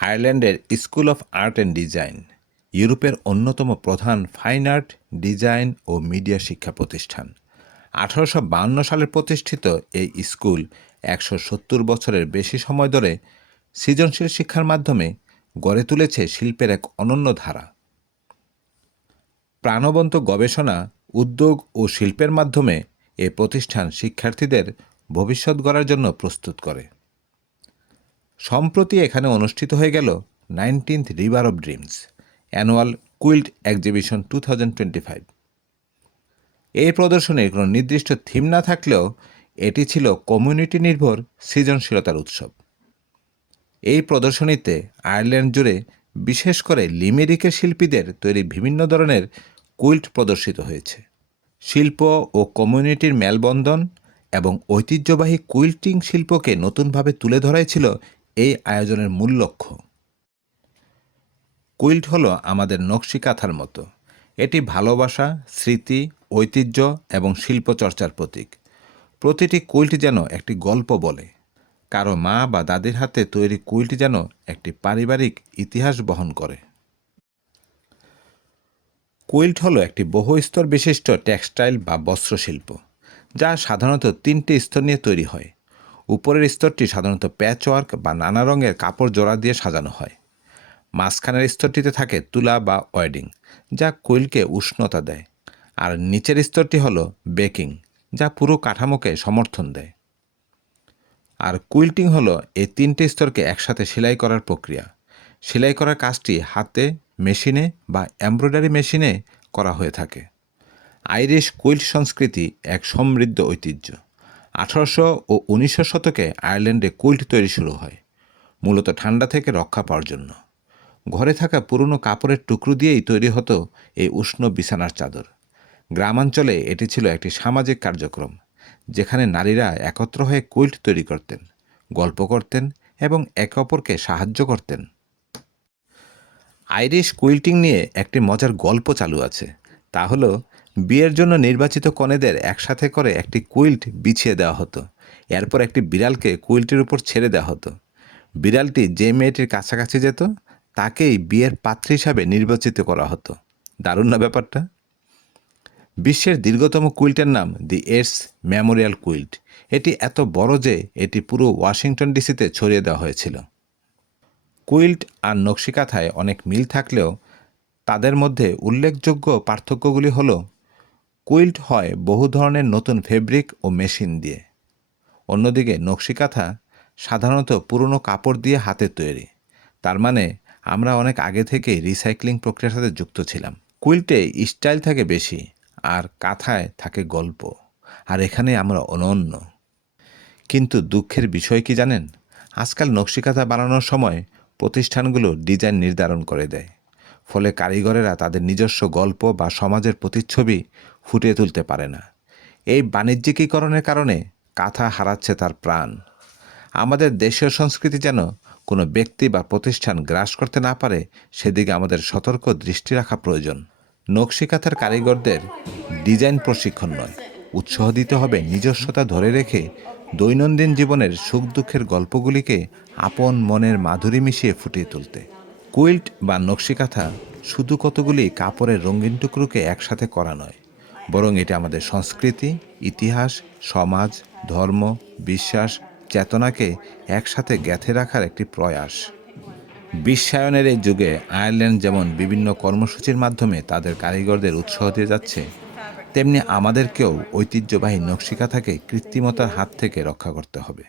আয়ারল্যান্ডের school of art and design, ইউরোপের অন্যতম প্রধান ফাইন আর্ট, ডিজাইন ও মিডিয়া শিক্ষা প্রতিষ্ঠান। আঠারোশো সালে প্রতিষ্ঠিত এই স্কুল একশো সত্তর বছরের বেশি সময় ধরে সৃজনশীল শিক্ষার মাধ্যমে গড়ে তুলেছে শিল্পের এক অনন্য ধারা। প্রাণবন্ত গবেষণা, উদ্যোগ ও শিল্পের মাধ্যমে এ প্রতিষ্ঠান শিক্ষার্থীদের ভবিষ্যৎ গড়ার জন্য প্রস্তুত করে। সম্প্রতি এখানে অনুষ্ঠিত হয়ে গেল nineteenth river of dreams, annual quilt exhibition two thousand twenty five. এই প্রদর্শনীর কোনো নির্দিষ্ট থিম না থাকলেও এটি ছিল কমিউনিটি নির্ভর সৃজনশীলতার উৎসব। এই প্রদর্শনীতে আয়ারল্যান্ড জুড়ে বিশেষ করে লিমেরিকের শিল্পীদের তৈরি বিভিন্ন ধরনের কুইল্ট প্রদর্শিত হয়েছে। শিল্প ও কমিউনিটির মেলবন্ধন এবং ঐতিহ্যবাহী কুইল্টিং শিল্পকে নতুনভাবে তুলে ধরাই ছিল এই আয়োজনের মূল লক্ষ্য। কুইল্ট হলো আমাদের নকশি কাঁথার মতো। এটি ভালোবাসা, স্মৃতি, ঐতিহ্য এবং শিল্প চর্চার প্রতীক। প্রতিটি কুইল্ট যেন একটি গল্প বলে। কারও মা বা দাদির হাতে তৈরি কুইল্ট যেন একটি পারিবারিক ইতিহাস বহন করে। কুইল্ট হলো একটি বহু স্তর বিশিষ্ট টেক্সটাইল বা বস্ত্রশিল্প, যা সাধারণত তিনটি স্তর নিয়ে তৈরি হয়। উপরের স্তরটি সাধারণত প্যাচওয়ার্ক বা নানা রঙের কাপড় জোড়া দিয়ে সাজানো হয়। মাঝখানের স্তরটিতে থাকে তুলা বা ওয়েডিং, যা কুইলকে উষ্ণতা দেয়। আর নিচের স্তরটি হলো বেকিং, যা পুরো কাঠামোকে সমর্থন দেয়। আর কুইল্টিং হলো এই তিনটে স্তরকে একসাথে সেলাই করার প্রক্রিয়া। সেলাই করার কাজটি হাতে, মেশিনে বা এমব্রয়ডারি মেশিনে করা হয়ে থাকে। আইরিশ কুইল্ট সংস্কৃতি এক সমৃদ্ধ ঐতিহ্য। আঠারোশো ও উনিশশো শতকে আয়ারল্যান্ডে কুইল্ট তৈরি শুরু হয়, মূলত ঠান্ডা থেকে রক্ষা পাওয়ার জন্য। ঘরে থাকা পুরনো কাপড়ের টুকরো দিয়েই তৈরি হতো এই উষ্ণ বিছানার চাদর। গ্রামাঞ্চলে এটি ছিল একটি সামাজিক কার্যক্রম, যেখানে নারীরা একত্র হয়ে কুইল্ট তৈরি করতেন, গল্প করতেন এবং একে অপরকে সাহায্য করতেন। আইরিশ কুইল্টিং নিয়ে একটি মজার গল্প চালু আছে, তা হলো বিয়ের জন্য নির্বাচিত কনেদের একসাথে করে একটি কুইল্ট বিছিয়ে দেওয়া হতো। এরপর একটি বিড়ালকে কুইল্টের উপর ছেড়ে দেওয়া হতো। বিড়ালটি যে মেয়েটির কাছাকাছি যেত, তাকেই বিয়ের পাত্রী হিসাবে নির্বাচিত করা হতো। দারুণ না ব্যাপারটা? বিশ্বের দীর্ঘতম কুইল্টের নাম দি এডস মেমোরিয়াল কুইল্ট এটি এত বড় যে এটি পুরো ওয়াশিংটন ডিসিতে ছড়িয়ে দেওয়া হয়েছিল। কুইল্ট আর নকশিকাথায় অনেক মিল থাকলেও তাদের মধ্যে উল্লেখযোগ্য পার্থক্যগুলি হলো কুইল্ট হয় বহু ধরনের নতুন ফেব্রিক ও মেশিন দিয়ে। অন্যদিকে নকশিকাথা সাধারণত পুরনো কাপড় দিয়ে হাতে তৈরি। তার মানে আমরা অনেক আগে থেকেই রিসাইক্লিং প্রক্রিয়ার সাথে যুক্ত ছিলাম। কুইল্টে স্টাইল থাকে বেশি আর কাঁথায় থাকে গল্প। আর এখানে আমরা অনন্য। কিন্তু দুঃখের বিষয় কি জানেন? আজকাল নকশিকাথা বানানোর সময় প্রতিষ্ঠানগুলো ডিজাইন নির্ধারণ করে দেয়। ফলে কারিগরেরা তাদের নিজস্ব গল্প বা সমাজের প্রতিচ্ছবি ফুটিয়ে তুলতে পারে না। এই বাণিজ্যিকীকরণের কারণে কাঁথা হারাচ্ছে তার প্রাণ। আমাদের দেশীয় সংস্কৃতি যেন কোনো ব্যক্তি বা প্রতিষ্ঠান গ্রাস করতে না পারে, সেদিকে আমাদের সতর্ক দৃষ্টি রাখা প্রয়োজন। নকশিকাথার কারিগরদের ডিজাইন প্রশিক্ষণ নয়, উৎসাহ দিতে হবে নিজস্বতা ধরে রেখে দৈনন্দিন জীবনের সুখ দুঃখের গল্পগুলিকে আপন মনের মাধুরী মিশিয়ে ফুটিয়ে তুলতে। কুইল্ট বা নকশিকাথা শুধু কতগুলি কাপড়ের রঙিন টুকরোকে একসাথে করা নয়, বরং এটা আমাদের সংস্কৃতি, ইতিহাস, সমাজ, ধর্ম, বিশ্বাস, চেতনাকে একসাথে গেঁথে রাখার একটি প্রয়াস। বিশ্বায়নের এই যুগে আয়ারল্যান্ড যেমন বিভিন্ন কর্মসূচির মাধ্যমে তাদের কারিগরদের উৎসাহ দিয়ে যাচ্ছে, তেমনি আমাদেরকেও ঐতিহ্যবাহী নকশিকাথাকে কৃত্রিমতার হাত থেকে রক্ষা করতে হবে।